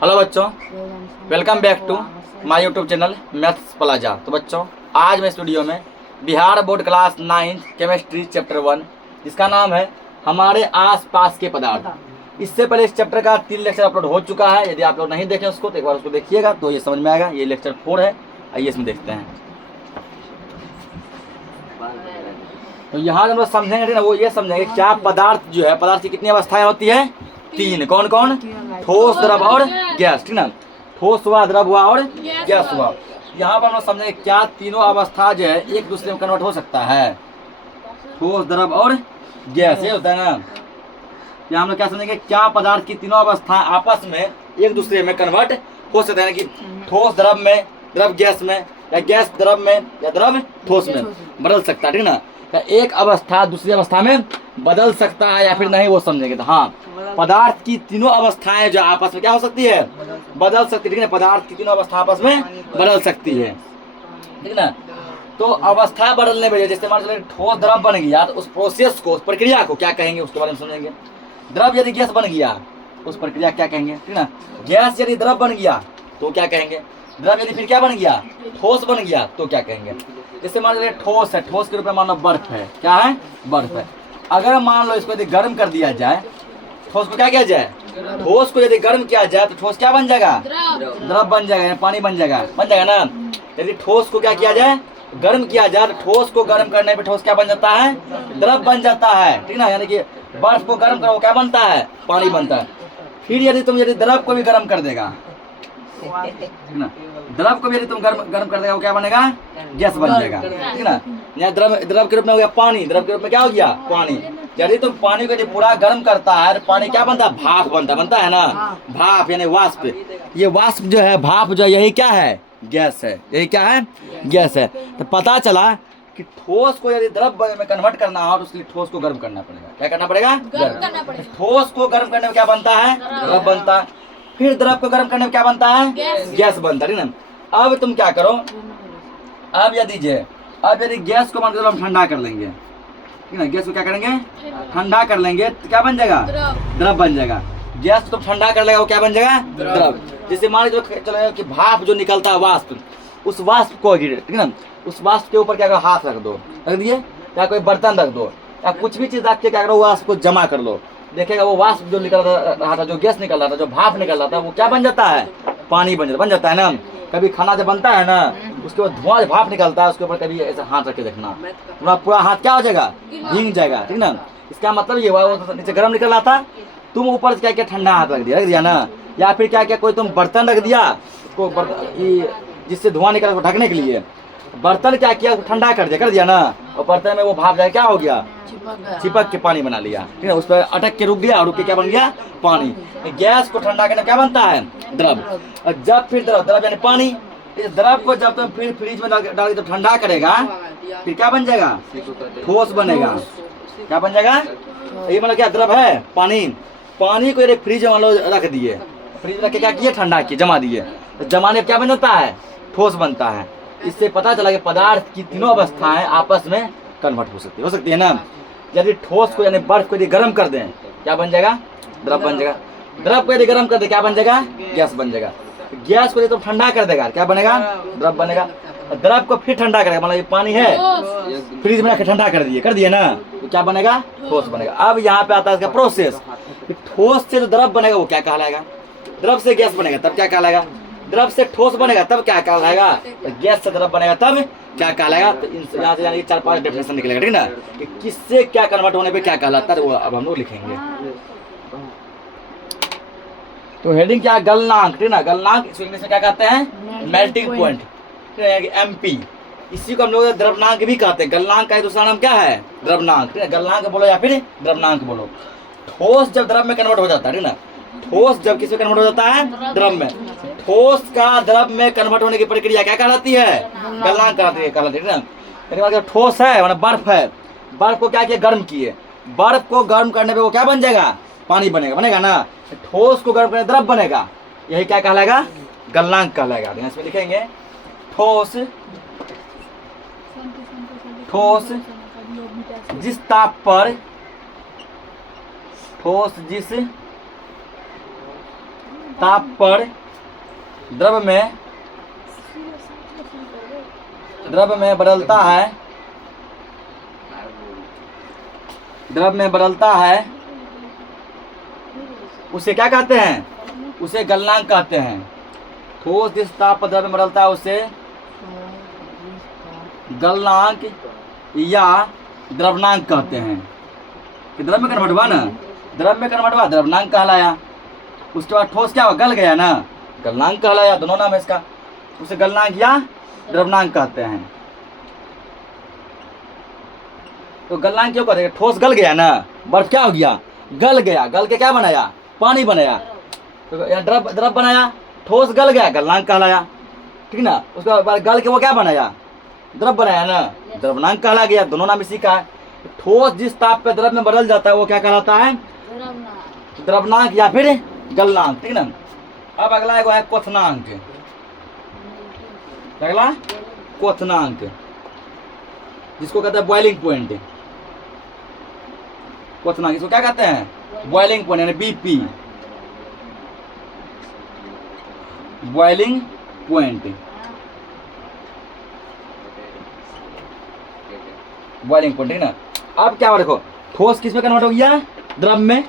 Hello बच्चों, welcome back to my YouTube channel Maths Plaza. तो बच्चों, आज मैं इस वीडियो में Bihar board class 9 chemistry chapter 1 जिसका नाम है हमारे आसपास के पदार्थ। इससे पहले इस चैप्टर का 3 लेक्चर अपलोड हो चुका है। यदि आप लोग नहीं देखें उसको तो एक बार उसको देखिएगा तो ये समझ में आएगा। ये लेक्चर 4 है। आइए इसमें देखते हैं। तो यहाँ जब हम लोग समझेंगे ना, वो ये समझेंगे क्या पदार्थ जो है, पदार्थ की कितनी अवस्थाएं होती है? 3। कौन कौन? ठोस, द्रव और गैस। ठीक ना, ठोस हुआ, द्रव हुआ और गैस हुआ। यहाँ पर हम लोग समझेंगे क्या तीनों अवस्था जो है एक दूसरे में कन्वर्ट हो सकता है। ठोस, द्रव और गैस, ये होता है ना। यहाँ हम लोग क्या समझेंगे, क्या पदार्थ की तीनों अवस्थाएं आपस में एक दूसरे में कन्वर्ट हो सकते हैं कि ठोस द्रव में, द्रव गैस में, या गैस द्रव में, या द्रव ठोस में बदल सकता है। ठीक ना, एक अवस्था दूसरी अवस्था में बदल सकता है या फिर नहीं, वो समझेंगे। तो हाँ, पदार्थ की तीनों अवस्थाएं जो आपस में क्या हो सकती है? बदल सकती है। ठीक है, पदार्थ की तीनों अवस्था आपस में बदल सकती है। ठीक ना, तो अवस्था बदलने में जैसे मान लीजिए ठोस द्रव बन गया तो उस प्रोसेस को, उस प्रक्रिया को क्या कहेंगे उसके बारे में समझेंगे। द्रव यदि गैस बन गया उस प्रक्रिया क्या कहेंगे। ठीक ना, गैस यदि द्रव बन गया तो क्या कहेंगे। द्रव यदि फिर क्या बन गया, ठोस बन गया तो क्या कहेंगे। जैसे मान लीजिए ठोस है, ठोस के रूप में मान लो बर्फ है। क्या है? बर्फ है। अगर मान लो इसको यदि गर्म कर दिया जाए, ठोस को क्या किया जाए, ठोस को यदि गर्म किया जाए तो ठोस क्या बन जाएगा? द्रव बन जाएगा, पानी बन जाएगा, बन जाएगा ना। यदि ठोस को क्या किया जाए, गर्म किया जाए तो ठोस को गर्म करने पे ठोस क्या बन जाता है? द्रव बन जाता है। ठीक ना, यानी कि बर्फ को गर्म करो क्या बनता है? पानी बनता है। फिर यदि तुम द्रव को भी गर्म कर देगा, ना, द्रव को भी यदि तुम गर्म कर देगा वो क्या बनेगा? गैस बन जाएगा। ठीक ना, यहाँ द्रव के रूप में हो गया पानी, द्रव के रूप में क्या हो गया? पानी। यदि तुम पानी को यदि पूरा गर्म करता है तो पानी क्या बनता है? भाप बनता है ना। भाप यानी वाष्प। ये वाष्प जो है, भाप जो है, यही क्या है? गैस है। यही क्या है? गैस है। तो पता चला कि ठोस को यदि द्रव में कन्वर्ट करना हो तो उसके लिए ठोस को गर्म करना पड़ेगा। क्या करना पड़ेगा? गर्म। ठोस को गर्म करने में क्या बनता है? द्रव बनता है। फिर द्रव को गर्म करने में क्या बनता है? गैस बनता है ना। अब तुम क्या करो, अब यदि गैस को मान लो हम ठंडा कर लेंगे, ठीक है, गैस को क्या करेंगे? ठंडा कर लेंगे तो क्या बन जाएगा? द्रव बन जाएगा। गैस को ठंडा कर लेगा वो क्या बन जाएगा? द्रव। जैसे मान लो चलो कि भाप जो निकलता है, वाष्प, उस वाष्प को, ठीक है ना, उस वाष्प के ऊपर क्या करो, हाथ रख दो, रख दिए, या कोई बर्तन रख दो, या कुछ भी चीज रख के क्या करो, वाष्प को जमा कर लो। देखेगा वो वाष्प जो निकल रहा था, जो गैस निकल रहा था, जो भाप निकल रहा था, वो क्या बन जाता है? पानी बन जाता है ना। कभी खाना जब बनता है ना, उसके बाद धुआं भाप निकलता है, उसके ऊपर कभी ऐसा हाथ रख के देखना, तुम्हारा पूरा हाथ क्या हो जाएगा? भीग जाएगा। ठीक ना, इसका मतलब ये हुआ वो नीचे गर्म निकल रहा था, तुम ऊपर से क्या क्या ठंडा हाथ रख दिया ना, या फिर क्या क्या कोई तुम बर्तन रख दिया उसको, जिससे धुआं निकल उसको ढकने के लिए बर्तन क्या किया, ठंडा कर दिया ना, और बर्तन में वो भाप जाए क्या हो गया? चिपक के पानी बना लिया। ठीक है, उस पर अटक के रुक गया और रुक के क्या बन गया? पानी। गैस को ठंडा करने क्या बनता है? द्रव। और जब फिर द्रव यानी पानी, इस द्रव को जब तुम फिर फ्रिज में डाल तो ठंडा करेगा, फिर क्या बन जाएगा? ठोस बनेगा। क्या बन जाएगा? ये मतलब क्या? द्रव है पानी। पानी को एक फ्रिज में मान लो रख दिए, फ्रिज में रख के क्या किए? ठंडा किए, जमा दिए। तो जमाने क्या बन जाता है? ठोस बनता है। इससे पता चला कि पदार्थ की तीनों अवस्थाएं आपस में कन्वर्ट हो सकती है ना। यदि ठोस को यानी बर्फ को यदि गर्म कर दें क्या बन जाएगा? द्रव बन जाएगा। द्रव को यदि गर्म कर दे क्या बन जाएगा? गैस बन जाएगा। गैस को यदि तो ठंडा कर देगा क्या बनेगा? द्रव बनेगा। द्रव को फिर ठंडा करेगा, मतलब ये पानी है, फ्रिज में रख ठंडा कर दिए ना, तो क्या बनेगा? ठोस बनेगा। अब यहाँ पे आता है इसका प्रोसेस। ठोस से जो द्रव बनेगा वो क्या कहलाएगा? द्रव से गैस बनेगा तब क्या कहलाएगा? द्रव से ठोस बनेगा तब क्या कहलाएगा? गैस से द्रव बनेगा तब क्या कहलाएगा? तो यहाँ से यानी 4-5 डेफिनेशन निकलेगा। ठीक ना, कि किससे क्या कन्वर्ट होने पे क्या कहलाता है, वो अब हम लोग लिखेंगे। तो हेडिंग क्या? गलनांक। ठीक ना, गलनांक इसको इंग्लिश में क्या कहते हैं? Melting point, MP। इसी को हम लोग द्रवनांक भी कहते हैं। गलनांक का दूसरा नाम क्या है? द्रवनांक। ठीक है, गलनांक बोलो या फिर द्रवनांक बोलो। ठोस जब द्रव में कन्वर्ट हो जाता है, ठीक ना, ठोस जब किस में कन्वर्ट हो जाता है? द्रव में। ठोस का द्रव में कन्वर्ट होने की प्रक्रिया क्या कहलाती है? गलनांक कहलाती है ना। ठोस है मतलब बर्फ है, बर्फ को क्या किया? गर्म किए। बर्फ को गर्म करने पे वो क्या बन जाएगा? पानी बनेगा ना। ठोस को गर्म करने द्रव बनेगा, यही क्या कहलाएगा? गलनांक कहलाएगा। इसमें लिखेंगे ठोस जिस ताप पर, ठोस जिस ताप पर द्रव में बदलता है, द्रव में बदलता है, उसे क्या कहते हैं? उसे गलनांक कहते हैं। ठोस जिस ताप पर द्रव में बदलता है उसे गलनांक या द्रवनांक कहते हैं। कि द्रव में कन्वर्ट हुआ ना, द्रव में कन्वर्ट हुआ द्रवनांक कहलाया। उसके बाद ठोस क्या हुआ? गल गया ना, गलनांक कहलाया। दोनों नाम है इसका। उसे गलनांक या द्रवनांक कहते हैं। तो गलनांक क्यों कहते हैं? ठोस गल गया ना, बर्फ क्या हो गया? गल गया। गल के क्या बनाया? पानी बनाया। तो यहाँ द्रव बनाया, ठोस गल गया, गलनांक कहलाया। ठीक ना। उसके बाद गल के वो क्या बनाया? द्रव बनाया ना, द्रवनांक कहला गया। दोनों नाम इसी का है। ठोस जिस ताप पे द्रव में बदल जाता है वो क्या कहलाता है? द्रवनांक या फिर गलनांक। ठीक ना। अब अगला है क्वथनांक। अगला क्वथनांक, जिसको कहते हैं बॉइलिंग पॉइंट। क्वथनांक इसको क्या कहते हैं? बॉइलिंग पॉइंट यानी BP, boiling point. Boiling point. ठीक ना। अब क्या देखो, ठोस किस में कन्वर्ट हो गया? द्रव में,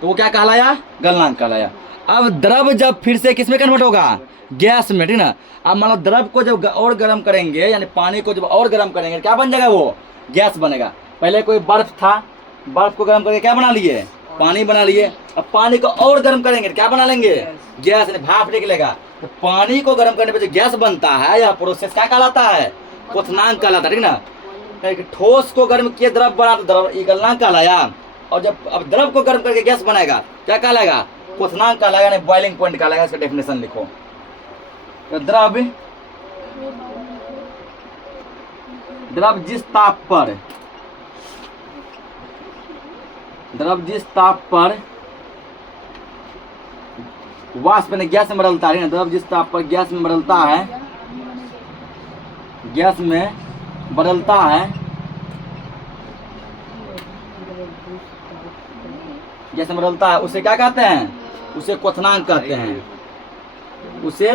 तो वो क्या कहलाया? गलनांक कहलाया। अब द्रव जब फिर से किस में कन्वर्ट होगा? गैस में। ठीक ना। अब मान लो द्रव को जब और गर्म करेंगे, यानी पानी को जब और गर्म करेंगे, क्या बन जाएगा? वो गैस बनेगा। पहले कोई बर्फ था, बर्फ को गर्म करके क्या बना लिए? पानी बना लिए। अब पानी को और गर्म करेंगे, क्या बना लेंगे? गैस, यानी भाप निकलेगा। तो पानी को गर्म करने पर जो गैस बनता है, यह प्रोसेस क्या कहलाता है? क्वथनांक कहलाता है। ठीक ना। ठोस को गर्म किए द्रव बना तो द्रव गलनांक कहलाया। और जब अब द्रव को गर्म करके गैस बनाएगा, क्या कहलाएगा? क्वथनांक कहलाएगा, यानी बॉइलिंग पॉइंट कहलाएगा। इसका डेफिनेशन लिखो। तो द्रव जिस ताप पर वाष्प में गैस में बदलता है, द्रव जिस ताप पर गैस में बदलता है, गैस में बदलता है, गैस में बदलता है, उसे क्या कहते हैं? उसे क्वथनांक कहते हैं। उसे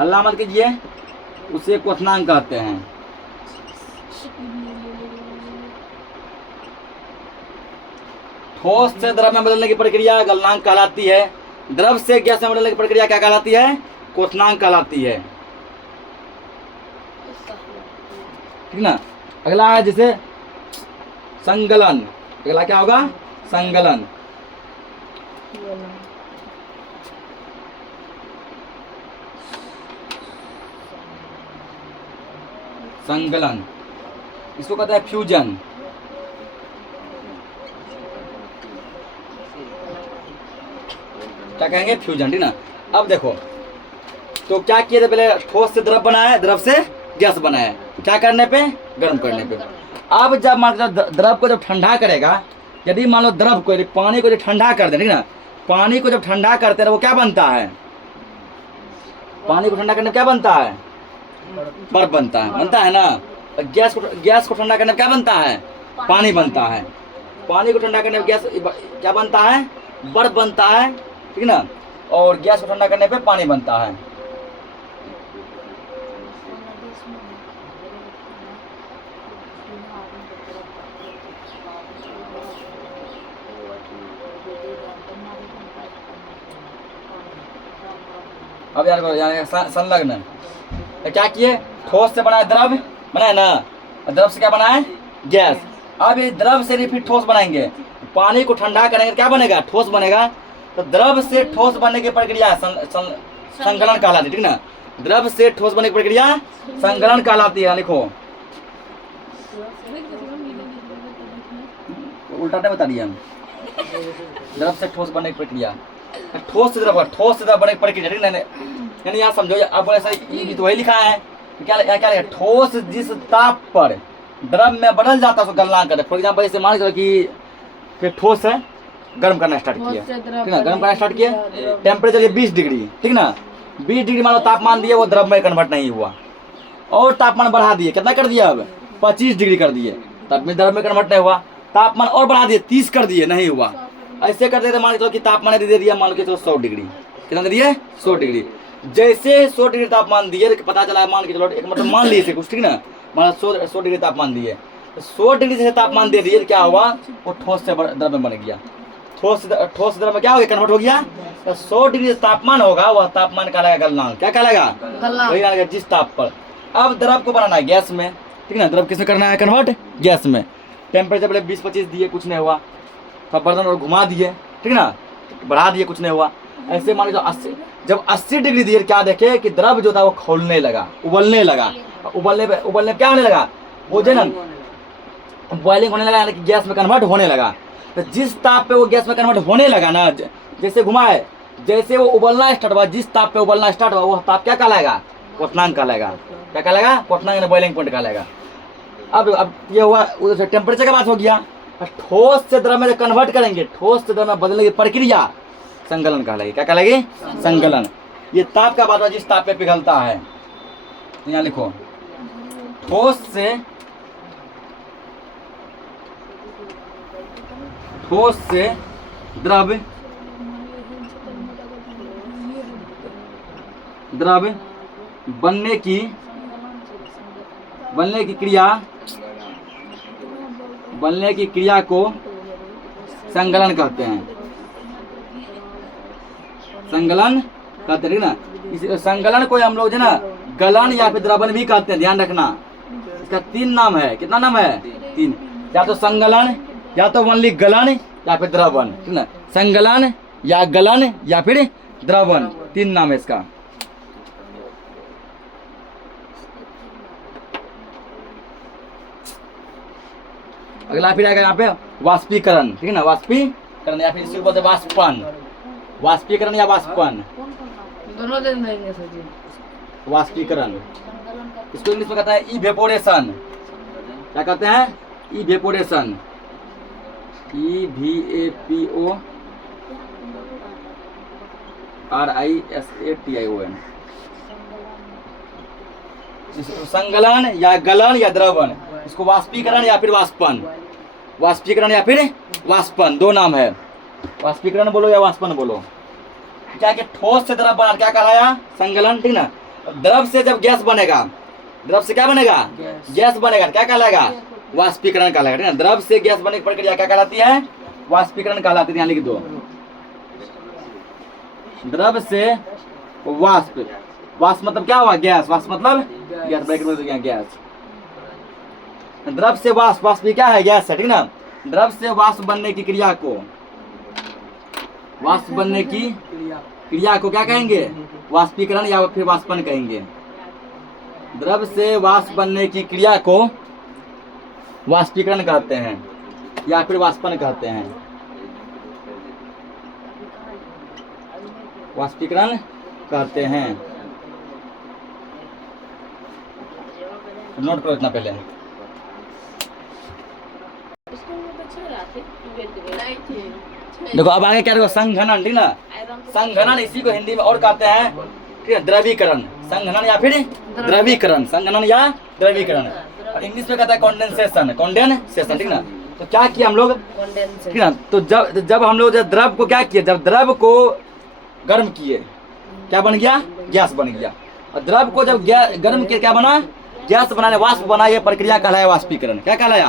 अल्लाह मत कीजिए, उसे क्वथनांक कहते हैं। ठोस से द्रव में बदलने की प्रक्रिया गलनांक कहलाती है। द्रव से गैस में बदलने की प्रक्रिया क्या कहलाती है? क्वथनांक कहलाती है। ठीक ना। अगला है जैसे संगलन। अगला क्या होगा? संगलन। संगलन इसको कहता है फ्यूजन। क्या कहेंगे? फ्यूजन। ठीक ना। अब देखो, तो क्या किए थे? पहले ठोस से द्रव बनाया, द्रव से गैस बनाया। क्या करने पे? गर्म करने पे। अब जब मान लो द्रव को जब ठंडा करेगा, यदि मान लो द्रव को, यदि पानी को जब ठंडा कर दे, ठीक ना, पानी को जब ठंडा करते हैं वो क्या बनता है? पानी को ठंडा करने पे क्या बनता है? बर्फ बनता है ना। गैस को ठंडा करने पे क्या बनता है? पानी बनता है। पानी को ठंडा करने पे गैस क्या बनता है? बर्फ बनता है। ठीक ना। और गैस को ठंडा करने पे पानी बनता है। अब यार संलग्न क्या किए? ठोस से बनाया द्रव, बनाया ना, द्रव से क्या बनाए? गैस। अब ये द्रव से फिर ठोस बनाएंगे, पानी को ठंडा करेंगे, क्या बनेगा? ठोस बनेगा। तो द्रव से ठोस बनने की प्रक्रिया संकलन कहलाती है। ठीक ना। द्रव से ठोस बनने की प्रक्रिया संकलन कहलाती है। लिखो, उल्टा बता दिया। द्रव से ठोस बनने की प्रक्रिया, ठोस से द्रव बनने की प्रक्रिया। ठीक ना। यानी यहाँ समझो, अब ऐसा ये तो वही लिखा है। क्या लिखा? ठोस जिस ताप पर द्रव में बदल जाता है उसको गलनांक कहते हैं। फॉर एग्जाम्पल जैसे मान लो कि ठोस है, गर्म करना स्टार्ट किया। ठीक ना। गर्म करना स्टार्ट किया, टेम्परेचर 20 डिग्री। ठीक ना। 20 डिग्री मान लो तापमान दिए, वो द्रव में कन्वर्ट नहीं हुआ। और तापमान बढ़ा दिए, कितना कर दिया? अब 25 डिग्री कर दिए, तब में द्रव में कन्वर्ट नहीं हुआ। तापमान और बढ़ा दिए, 30 कर दिए, नहीं हुआ। ऐसे करते थे, मान के चलो कि तापमान दे दिया, मान के चलो 100 डिग्री, कितना दे दिया 100 डिग्री। जैसे 100 डिग्री तापमान दिए, पता चला मान के चलो एक मतलब मान लिए थे कुछ, ठीक ना, मान 100 डिग्री तापमान दिए, 100 डिग्री से तापमान दे दिए, क्या हुआ, वो ठोस से द्रव में बन गया, ठोस द्रव में क्या हो गया, कन्वर्ट हो गया। तो 100 डिग्री तापमान होगा, वह तापमान कहलाएगा गलनांक, क्या कहलाएगा, वही कहलाएगा जिस ताप पर। अब द्रव को बनाना है गैस में, ठीक ना, द्रव किसमें करना है कन्वर्ट, गैस में। टेम्परेचर पहले 20-25 दिए, कुछ नहीं हुआ, तो बर्तन और घुमा दिए, ठीक ना, बढ़ा दिए, कुछ नहीं हुआ। ऐसे मान लो 80, जब 80 डिग्री दिए, क्या देखे कि द्रव जो था वो खोलने लगा, उबलने लगा, उबलने क्या होने लगा, वो जो ना बॉइलिंग होने लगा, यानी कि गैस में कन्वर्ट होने लगा। तो जिस ताप पे वो गैस में कन्वर्ट होने लगा ना, जैसे घुमाए, जैसे वो उबलना स्टार्ट हुआ, जिस ताप पे उबलना स्टार्ट हुआ, वो ताप क्या कहलाएगा, क्वथनांक कहलाएगा, क्या कहलाएगा, क्वथनांक यानी बॉइलिंग पॉइंट कहलाएगा। अब ये हुआ, उधर टेम्परेचर का बात हो गया। ठोस से द्रव में जब कन्वर्ट करेंगे, ठोस से द्रव में बदलने की प्रक्रिया संगलन कहलाएगी, क्या कहलाएगी, संगलन। ये ताप का बात हुआ, जिस ताप पे पिघलता है, यहाँ लिखो, ठोस से द्रव बनने की क्रिया को संगलन कहते हैं, संगलन कहते हैं, ठीक ना। इस संगलन को हम लोग जो ना गलन या फिर द्रवन भी कहते हैं, ध्यान रखना। इसका 3 नाम है, कितना नाम है, 3, या तो संगलन, या तो ओनली गलन, या फिर द्रवन, ठीक ना, संगलन या गलन या फिर द्रवन, 3 नाम है इसका। अगला फिर आएगा यहाँ पे वाष्पीकरण, ठीक है ना, वाष्पीकरण या फिर इसी को बोलते हैं वाष्पन, वाष्पीकरण या वाष्पन, दोनों दिन देंगे सर जी। वाष्पीकरण, इसको इंग्लिश में कहता है इवेपोरेशन, क्या कहते हैं, इवेपोरेशन, EVAPORISATION। संगलन या गलन या द्रवन, इसको वाष्पीकरण या फिर वाष्पन, वाष्पीकरण या फिर वाष्पन, 2 नाम है। वाष्पीकरण बोलो या वाष्पन बोलो। क्या कि ठोस से द्रव बना, क्या कहलाया, संगलन, ठीक ना। द्रव से जब गैस बनेगा, द्रव से क्या बनेगा, गैस बनेगा, क्या कहलाएगा, वाष्पीकरण कहलाएगा, ठीक ना। द्रव से गैस बनने की प्रक्रिया क्या कहलाती है, वाष्पीकरण कहलाती है, यहाँ लिख दो। द्रव से वाष्प, वाष्प मतलब क्या हुआ, गैस, वाष्प मतलब गैस, ब्रैकेट में तो गैस। द्रव से वाष्प, वाष्प क्या है, गैस है, ठीक ना। द्रव से वाष्प बनने की क्रिया को, वाष्प बनने की क्रिया को क्या कहेंगे, वाष्पीकरण या फिर वाष्पन कहेंगे। द्रव से वाष्प बनने की क्रिया को वाष्पीकरण कहते हैं या फिर वाष्पन कहते हैं, वाष्पीकरण कहते हैं। नोट करो इतना पहले। देखो अब आगे क्या देखो, संघनन, ठीक ना, संघनन, इसी को हिंदी में और कहते हैं, ठीक है, द्रवीकरण, संघनन या फिर द्रवीकरण, संघनन या द्रवीकरण। और इंग्लिश में कहता है कंडेंसेशन, कंडेंसेशन, ठीक ना। तो क्या किया हम लोग, ठीक ना, तो जब हम लोग द्रव को क्या किए, जब द्रव को गर्म किए, क्या बन गया, गैस बन गया। और द्रव को जब गर्म किए, क्या बना, गैस बनाने, वाष्प बना, ये प्रक्रिया कहलाया वाष्पीकरण, क्या कहलाया।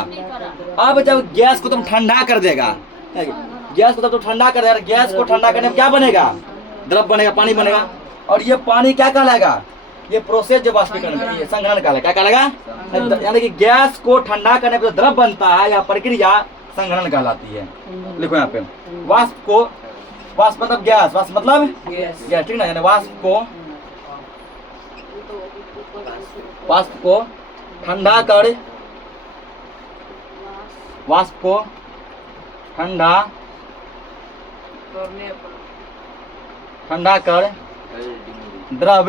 अब जब गैस को तुम ठंडा कर देगा, गैस को तब तो ठंडा कर देगा, गैस को ठंडा करने में क्या बनेगा, द्रव बनेगा, पानी बनेगा। और ये पानी क्या कहलाएगा, ये प्रोसेस जो वाष्पीकरण का, ये संघनन कहलाएगा, क्या कहलाएगा, यानी कि गैस को ठंडा करने पर द्रव बनता है, या प्रक्रिया संघनन कहलाती है। लिखो यहाँ पे, वाष्प को, वाष्प मतलब गैस, वाष्प मतलब गैस, ठीक ना, यानी वाष्प को ठंडा कर, वाष्प को ठंडा कर द्रव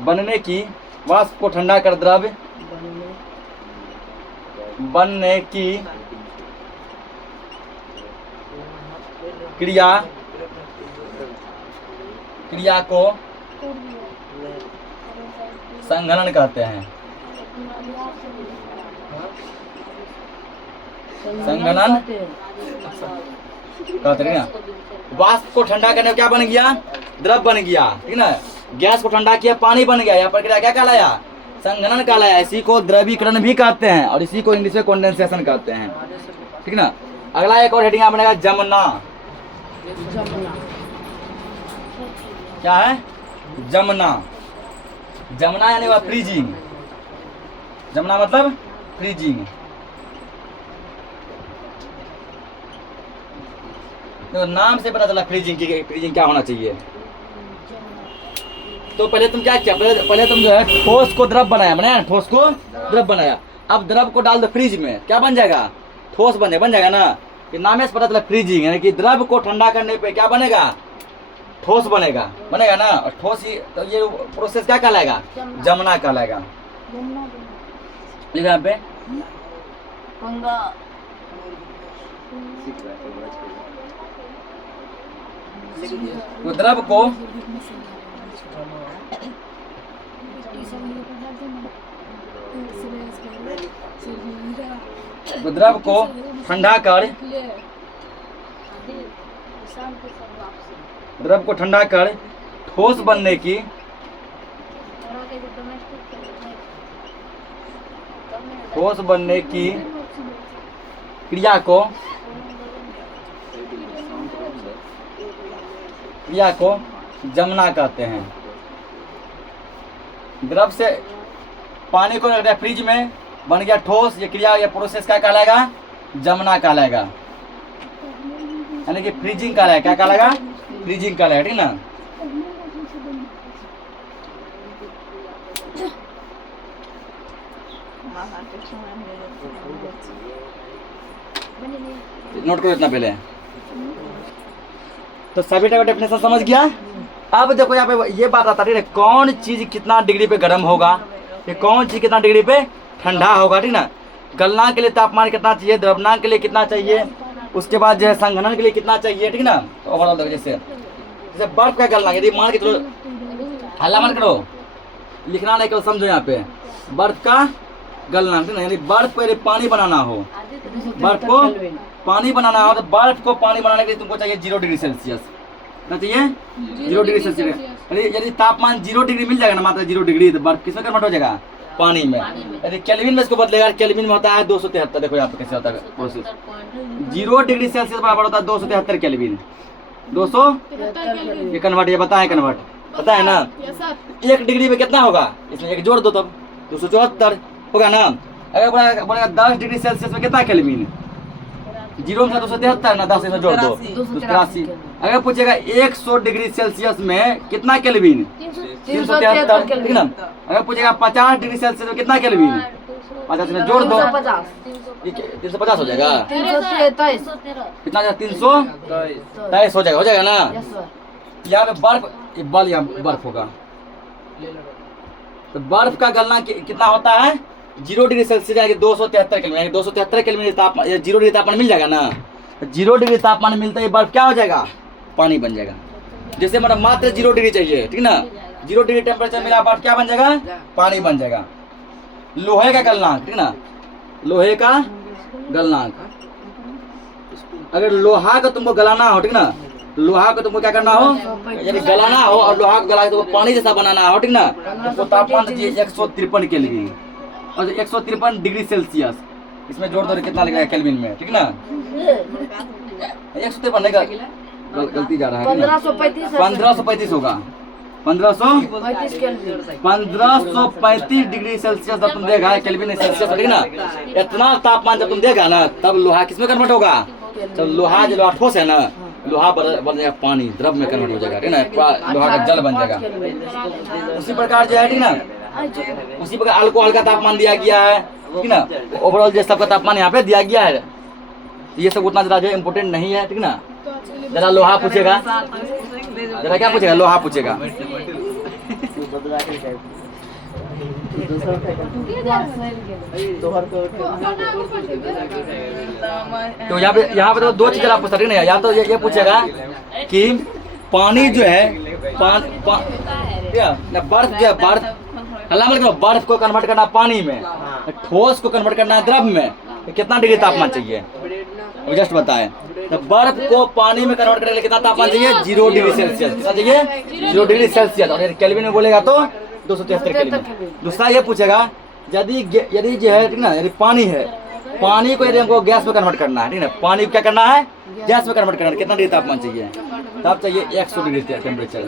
बनने की, वाष्प को ठंडा कर द्रव बनने की क्रिया को संघनन कहते हैं, संघनन कहते हैं ना, वाष्प को ठंडा करने में क्या बन गया, द्रव बन गया, ठीक ना। गैस को ठंडा किया, पानी बन गया। यहाँ प्रक्रिया क्या कहलाया, संघनन कहलाया। इसी को द्रवीकरण भी कहते हैं और इसी को इंग्लिश में कंडेंसेशन कहते हैं, ठीक ना। अगला एक और हेडिंग बनेगा जमना। क्या है, जमना। जमना यानी वह फ्रीजिंग। जमना मतलब फ्रीजिंग। तो नाम से पता चला फ्रीजिंग की, फ्रीजिंग क्या होना चाहिए। तो पहले तुम क्या किया, पहले तुम जो है ठोस को द्रव बनाया ना, ठोस को द्रव बनाया। अब द्रव को डाल दो फ्रिज में, क्या बन जाएगा, ठोस बन जाएगा ना। कि नाम से पता चला फ्रीजिंग, यानी कि द्रव को ठंडा करने पे क्या बनेगा, ठोस बनेगा ना। और ठोस ही तो ये प्रोसेस क्या कहलाएगा, जमना कहलाएगा। लिखो यहाँ पे, तो द्रव को द्रव को ठंडा कर, द्रव को ठंडा कर ठोस बनने की क्रिया को जमना कहते हैं। द्रव से पानी को रख दिया फ्रिज में, बन गया ठोस। ये क्रिया, ये प्रोसेस क्या कहलाएगा, जमना कहलाएगा, यानी कि फ्रीजिंग कहलाएगा। क्या कहलाएगा, फ्रीजिंग कहलाएगा, ठीक ना। नोट करो इतना पहले। तो सभी का डेफिनेशन समझ गया। अब देखो यहाँ पे ये बात आता है, कौन चीज कितना डिग्री पे गर्म होगा, ये कौन चीज कितना डिग्री पे ठंडा होगा, ठीक ना। गलनांक के लिए तापमान कितना चाहिए, द्रवनांक के लिए कितना चाहिए, उसके बाद जो है संघनन के लिए कितना चाहिए, ठीक ना। तो ओवरऑल देखो, जैसे बर्फ का गलनांक, यदि मान के चलो, हल्ला मत करो, लिखना नहीं, केवल समझो। यहाँ पे बर्फ का गलनांक, ठीक ना, यानी बर्फ को यदि पानी बनाना हो, बर्फ को पानी बनाना हो, तो बर्फ को पानी बनाने के लिए तुमको चाहिए 0 डिग्री सेल्सियस। क्या चाहिए, 0 डिग्री सेल्सियस। यदि तापमान 0 डिग्री मिल जाएगा ना, मात्र 0 डिग्री, तो बर्फ किसमें कन्वर्ट हो जाएगा, पानी में। यदि केल्विन में इसको बदलेगा, केल्विन में होता है 273। देखो यहाँ पे कैसे होता है प्रोसेस। 0 डिग्री सेल्सियस बराबर होता है 273 केल्विन। 200 ये कन्वर्ट, ये बताए कन्वर्ट, पता है ना। 1 डिग्री में कितना होगा, इसमें 1 जोड़ दो, तब 274 होगा ना। अगर बोलेगा 10 डिग्री सेल्सियस में कितना केल्विन, 0 में 273 ना, 10 इसमें जोड़ दो, 283। अगर पूछेगा 100 डिग्री सेल्सियस में कितना केल्विन, 373, ठीक ना। अगर पूछेगा 50 डिग्री सेल्सियस में कितना केल्विन, 50 में जोड़ दो, 350 हो जाएगा। कितना, 323 हो जाएगा ना। यहाँ पे बर्फ, यहाँ बर्फ होगा, तो बर्फ का गलना कितना होता है, 0 डिग्री सेल्सियस, यानी 273 केल्विन, यानी 273 केल्विन तापमान, 0 डिग्री तापमान मिल जाएगा ना। 0 डिग्री तापमान मिलता है बर्फ क्या हो जाएगा, पानी बन जाएगा। जैसे मतलब मात्र 0 डिग्री चाहिए, ठीक ना, 0 डिग्री टेम्परेचर मिला, बर्फ क्या बन जाएगा, पानी बन जाएगा। लोहे का गलनांक, ठीक ना, लोहे का गलनांक, अगर लोहा को तुमको गलाना हो, ठीक ना, लोहा को तुमको क्या करना हो, यदि गलाना हो और लोहा को गला के तुमको पानी जैसा बनाना हो, ठीक ना, तो तापमान चाहिए 153 केल्विन और 153 डिग्री सेल्सियस। इसमें जोड़ दो, कितना लगेगा केल्विन में, ठीक ना। 153 नहीं, गलती जा रहा है, 1535 होगा, 1535 डिग्री सेल्सियस जब तुम देगा, केल्विन सेल्सियस, ठीक ना। इतना तापमान जब तुम देगा ना, तब लोहा किसमें कन्वर्ट होगा, जब लोहा, जो लोहा ठोस है ना, लोहा बन जाएगा पानी, द्रव में कन्वर्ट हो जाएगा, ठीक ना, लोहा का जल बन जाएगा। उसी प्रकार जो है, ठीक ना, उसी प्रकार अल्कोहल का तापमान दिया गया है, ठीक ना। ओवरऑल जो सबका तापमान यहाँ पे दिया गया है, ये सब उतना ज़्यादा इम्पोर्टेंट नहीं है, ठीक ना। जरा लोहा पूछेगा, जरा क्या पूछेगा, लोहा पूछेगा। तो यहाँ पे तो 2 चीज़ आप पूछ सकते हैं। या तो ये पूछेगा कि पानी जो है, बर्फ जो है, बर्फ बर्फ को कन्वर्ट करना पानी में, ठोस को कन्वर्ट करना है द्रव में, तो कितना डिग्री तापमान चाहिए, जस्ट बताए। तो बर्फ को पानी में कन्वर्ट करने के लिए कितना तापमान चाहिए? 0 डिग्री सेल्सियस। कितना चाहिए? 0 डिग्री सेल्सियस। और केल्विन में बोलेगा तो 273 केल्विन। दूसरा ये पूछेगा यदि जो है ठीक ना, यदि पानी है, पानी को यदि हमको गैस में कन्वर्ट करना है ठीक ना, पानी को क्या करना है? गैस में कन्वर्ट करना है, कितना डिग्री तापमान चाहिए? तब चाहिए 100 डिग्री टेम्परेचर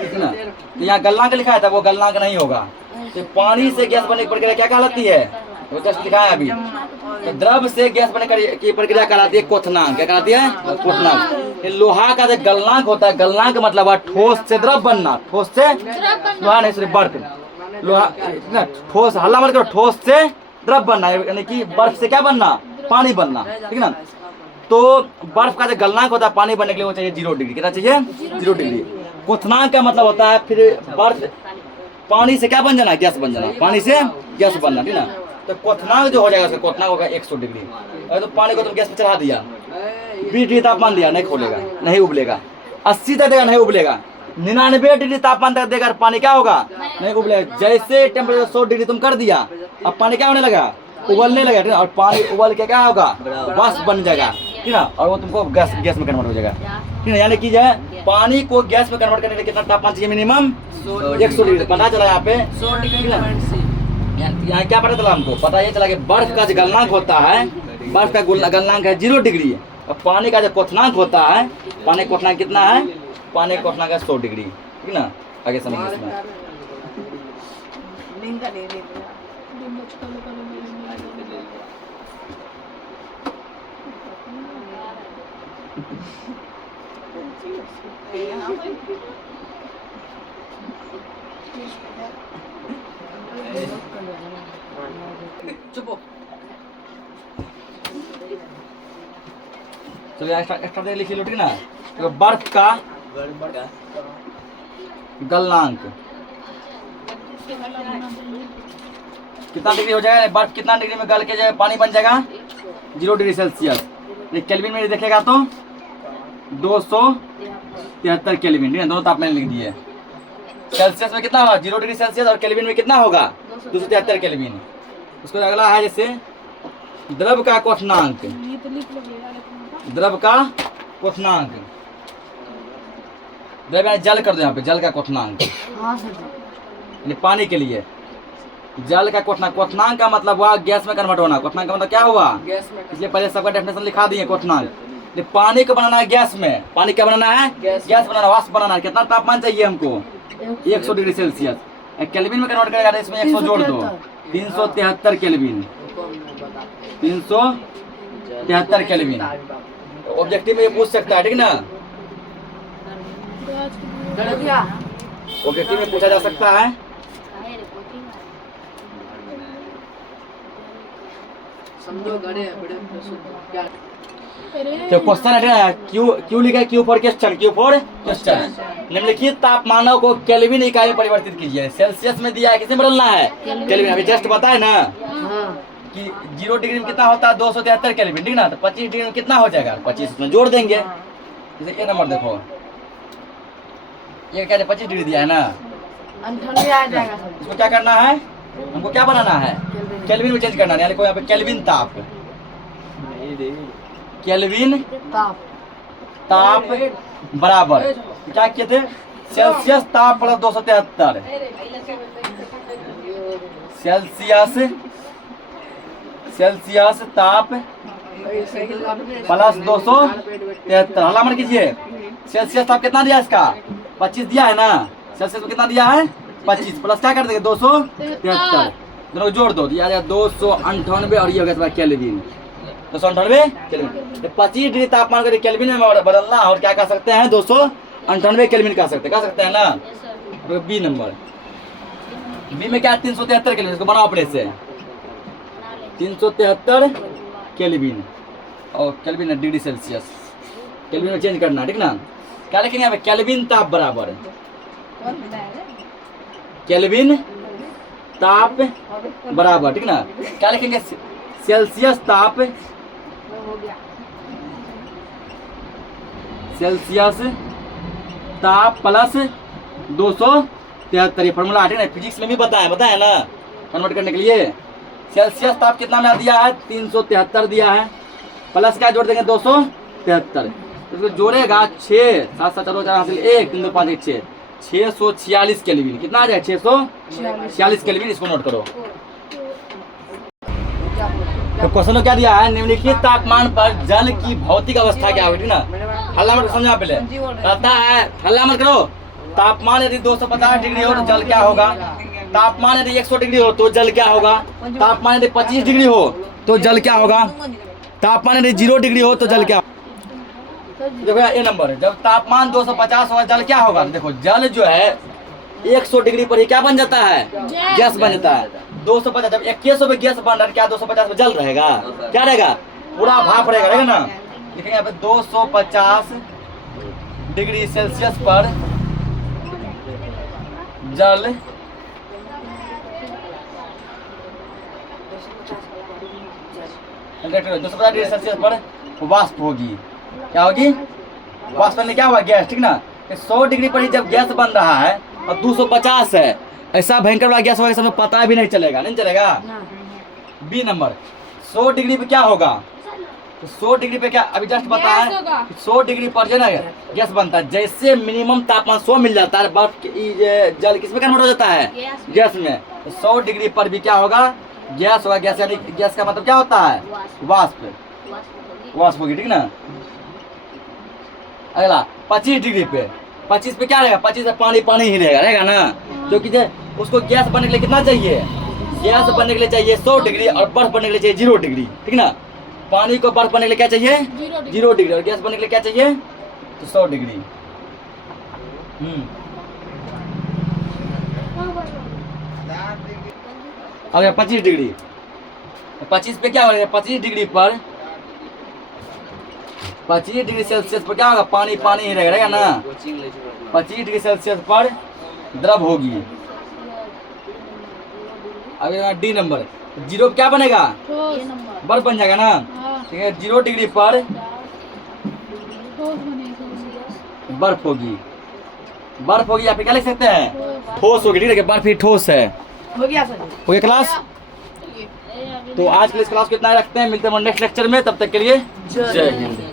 ठीक ना। तो यहाँ गलनांक लिखा है था, वो गलनांक नहीं होगा। तो पानी से गैस बनने की प्रक्रिया क्या कहलाती है? वो जस्ट लिखा है अभी। तो द्रव से गैस बनने की प्रक्रिया कहलाती है क्वथनांक। क्या कहलाती है? क्वथनांक। लोहा का जो गलनांक होता है, गलनांक मतलब है ठोस से द्रव बनना, ठोस से लोहा नहीं सिर्फ बर्फ, लोहा ना ठोस, हल्ला मत करो, ठोस से द्रव बनना यानी कि बर्फ से क्या बनना? पानी बनना ठीक ना। तो बर्फ का जो गलनांक होता है पानी बनने के लिए वो चाहिए 0 डिग्री। कितना चाहिए? 0 डिग्री। क्वथनांक का मतलब होता है फिर बर्फ पानी से क्या बन जाना? गैस बन जाना, पानी से गैस बनना ठीक ना। तो क्वथनांक जो हो जाएगा उसका क्वथनांक होगा 100 डिग्री। अगर तो पानी को तुम गैस पे चढ़ा दिया, 20 डिग्री तापमान दिया, नहीं खोलेगा, नहीं उबलेगा। 80 तक देगा, नहीं उबलेगा। 99 डिग्री तापमान तक देगा, पानी क्या होगा? नहीं उबलेगा। जैसे टेम्परेचर 100 डिग्री तुम कर दिया, अब पानी क्या होने लगा? उबलने लगा ठीक ना। और पानी उबल के क्या होगा? वाष्प बन जाएगा ठीक ना। और वो तुमको गैस में कन्वर्ट हो जाएगा ठीक ना। यानी कि जो है पानी को गैस में कन्वर्ट करने के लिए कितना तापमान चाहिए? Minimum 100 degree. पता चला यहाँ पे 100 डिग्री। यहाँ क्या पता चला हमको? पता ये चला कि बर्फ का जो गलनांक होता है, बर्फ का गलनांक है 0 डिग्री। और पानी का जो क्वथनांक होता है, पानी का क्वथनांक कितना है? पानी का क्वथनांक है 100 डिग्री ठीक ना। आगे समझिए इसमें। चलिए एक्स्ट्रा लिखी लो ठीक ना। तो बर्फ का गलनांक कितना डिग्री हो जाएगा? बर्फ कितना डिग्री में गल के जो पानी बन जाएगा? 0 डिग्री सेल्सियस। केल्विन में देखेगा तो 273 केल्विन ठीक है। दोनों तापमान लिख दिए। सेल्सियस में कितना होगा? 0 डिग्री सेल्सियस। और केल्विन में कितना होगा? 273 केल्विन। उसको अगला है जैसे द्रव का क्वथनांक। द्रव का क्वथनांक, द्रव यानी जल कर दो यहाँ पे, जल का क्वथनांक यानी पानी के लिए जल का क्वथनांक। क्वथनांक का मतलब हुआ गैस में कन्वर्ट होना। क्वथनांक का मतलब क्या हुआ? इसलिए पहले सबका डेफिनेशन लिखा दिए क्वथनांक। पानी को बनाना है गैस में, पानी क्या बनाना है? गैस बनाना, वाष्प बनाना है। कितना तापमान चाहिए हमको? 100 डिग्री सेल्सियस। केल्विन में कन्वर्ट करेगा तो इसमें 100 जोड़ दो, 373 केल्विन। 373 केल्विन। ऑब्जेक्टिव में ये पूछ सकता है ठीक ना। ऑब्जेक्टिव में पूछा जा सकता है। तो क्वेश्चन है क्यू लिखा है, क्यू फॉर क्वेश्चन। निम्नलिखित तापमानों को केल्विन इकाई में परिवर्तित कीजिए। सेल्सियस में दिया है, किसे बदलना है? केल्विन। अभी जस्ट बताए ना कि 0 डिग्री में कितना होता है? 273 केल्विन ठीक ना। तो 25 डिग्री में कितना हो जाएगा? 25 में जोड़ देंगे। जैसे ये नंबर देखो, ये क्या 25 डिग्री दिया है ना, 98 आ जाएगा। इसको क्या करना है? हमको क्या बनाना है? केल्विन में चेंज करना है। यानी कोई यहाँ पे केल्विन ताप, केल्विन ताप बराबर क्या किए थे? सेल्सियस ताप प्लस 273 सेल्सियस ताप प्लस 273। हल्ला मत कीजिए। सेल्सियस ताप कितना दिया इसका? 25 दिया है ना। सेल्सियस में कितना दिया है? 25 प्लस क्या कर देंगे? 273। दोनों जोड़ दो, दिया जाएगा 298 और ये हो गया तुम्हारा केल्विन। 298 केल्विन। 25 डिग्री तापमान को केल्विन में बदलना और क्या कह सकते हैं? 298 केल्विन कह सकते हैं ना। बी नंबर, बी में क्या है? 373 केल्विन। इसको बनाओ अपने से, 373 केल्विन। और केल्विन है डिग्री सेल्सियस, केल्विन में चेंज करना ठीक ना। क्या लिखेंगे यहाँ पे? केल्विन ताप बराबर केल्विन ताप बराबर ठीक ना। क्या लिखेंगे? सेल्सियस ताप, सेल्सियस ताप प्लस 273। फॉर्मूला ठीक ना, फिजिक्स में भी बताया ना कन्वर्ट करने के लिए। सेल्सियस ताप कितना में दिया है? 373 दिया है, प्लस क्या जोड़ देंगे? 73। इसको जोड़ेगा 6 7 7 चलो 4 हासिल 1 3 2 5 1 6 646 केल्विन। कितना आ जाए 646 केल्विन। इसको नोट करो। तो क्वेश्चन में क्या दिया है, निम्नलिखित तापमान पर जल की भौतिक अवस्था क्या होगी ना। हल्ला मत समझा पहले, कहता है हल्ला मत करो। तापमान यदि 250 डिग्री हो तो जल क्या होगा, तापमान यदि 100 डिग्री हो तो जल क्या होगा, तापमान यदि 25 डिग्री हो तो जल क्या होगा, तापमान यदि 0 डिग्री हो तो जल क्या। देखो ये नंबर, जब तापमान 250 होगा जल क्या होगा। देखो जल जो है 100 डिग्री पर ही क्या बन जाता है, गैस बन जाता है। 250 जब 2100 पे गैस बन रहा है, क्या 250 में जल रहेगा, क्या रहेगा, पूरा भाप रहेगा ना। लिखेंगे यहाँ पे 250 डिग्री सेल्सियस पर जल 250 डिग्री सेल्सियस पर वाष्प होगी। क्या होगी, वाष्प में क्या हुआ, गैस, ठीक ना। 100 डिग्री पर ही जब गैस बन रहा है और 250 है, ऐसा भयंकर वाला गैस होगा कि हमें पता भी नहीं चलेगा, नहीं चलेगा। बी नंबर 100 डिग्री पे क्या होगा, तो 100 डिग्री पे क्या अभी जस्ट बताया, 100 डिग्री पर जो ना गैस बनता है। जैसे मिनिमम तापमान 100 मिल जाता है, बर्फ जल किसमें कन्वर्ट हो जाता है, गैस में। तो 100 डिग्री पर भी क्या होगा, गैस होगा। गैस यानी गैस का मतलब क्या होता है, वाष्प, वाष्प होगी, ठीक ना। अगला 25 डिग्री पे, 25 पे क्या रहेगा, 25 पे पानी पानी ही रहेगा ना, क्योंकि उसको गैस बनने के लिए कितना चाहिए, गैस बनने के लिए चाहिए 100 डिग्री और बर्फ बनने के लिए चाहिए 0 डिग्री, ठीक ना। पानी को बर्फ बनने के लिए क्या चाहिए, 0 डिग्री, और गैस बनने के लिए क्या चाहिए, तो 100 डिग्री। अब 25 डिग्री, 25 पे क्या हो रहा है, 25 डिग्री पर 25 डिग्री सेल्सियस पर क्या होगा, पानी पानी ही रहेगा ना। 25 डिग्री सेल्सियस पर द्रव होगी। अब डी नंबर 0 क्या बनेगा, बर्फ बन जाएगा ना, ठीक है। 0 डिग्री पर बर्फ होगी, बर्फ होगी, या फिर क्या लिख सकते हैं, ठोस होगी, ठीक है। बर्फ ही ठोस है। हो गया सर, हो गया क्लास। तो आज के लिए इस क्लास को इतना ही रखते हैं, मिलते हैं नेक्स्ट लेक्चर में, तब तक के लिए जय हिंद।